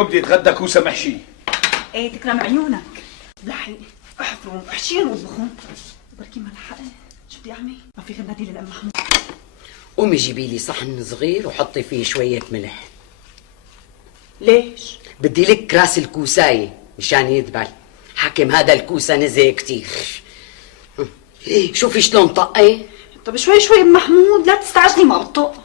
بدي اتغدى كوسه محشي. ايه تكرم عيونك. لحقي احفرهم احشيهم واطبخهم. بركي ما لحقت. شو بدي اعمل؟ ما في غير نادي للام محمود. قومي جيبي لي صحن صغير وحطي فيه شوية ملح. ليش؟ بدي لك كراس الكوساية مشان يدبل. حكم هذا الكوسة نزي كتير. شوفي شلون طقي. طب شوي شوي ام محمود، لا تستعجلي ما بطق.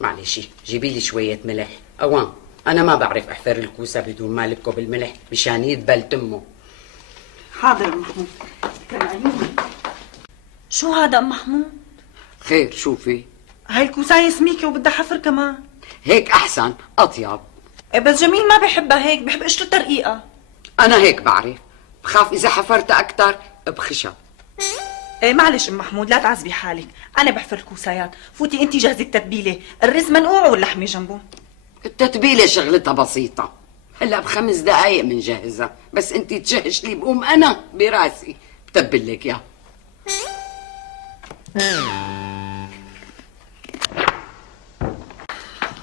معلش جيبي لي شوية ملح. اوان انا ما بعرف احفر الكوسة بدون ما لكه بالملح مشان يدبل تمه. حاضر ام محمود. تكرم عيونك. شو هذا ام محمود؟ خير شوفي. هاي الكوساية سميكة وبدها حفر كمان. هيك احسن اطيب. إيه بس جميل ما بحبها هيك، بحب قشطة ترقيقة. انا هيك بعرف، بخاف اذا حفرتها اكتر بخشب. ايه معلش ام محمود لا تعذبي حالك، انا بحفر الكوسايات، فوتي انت جهزي التتبيله، الرز منقوع واللحمه جنبه. التتبيلة شغلتها بسيطة، هلا ب5 دقايق منجهزها، بس انت تجهش لي بقوم انا براسي بتبل لك اياها.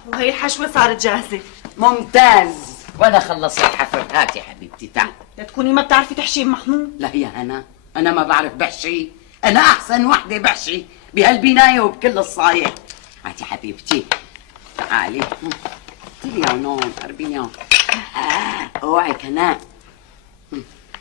وهي الحشوه صارت جاهزه. ممتاز، وانا خلصت حفر. هاتي حبيبتي تعال. لا تكوني ما بتعرفي تحشي ام محمود. لا يا انا ما بعرف بحشي، انا احسن وحده بحشي بهالبنايه وبكل الصايع. هاتي حبيبتي تعالي. تليانون اربيان. اوعي كناء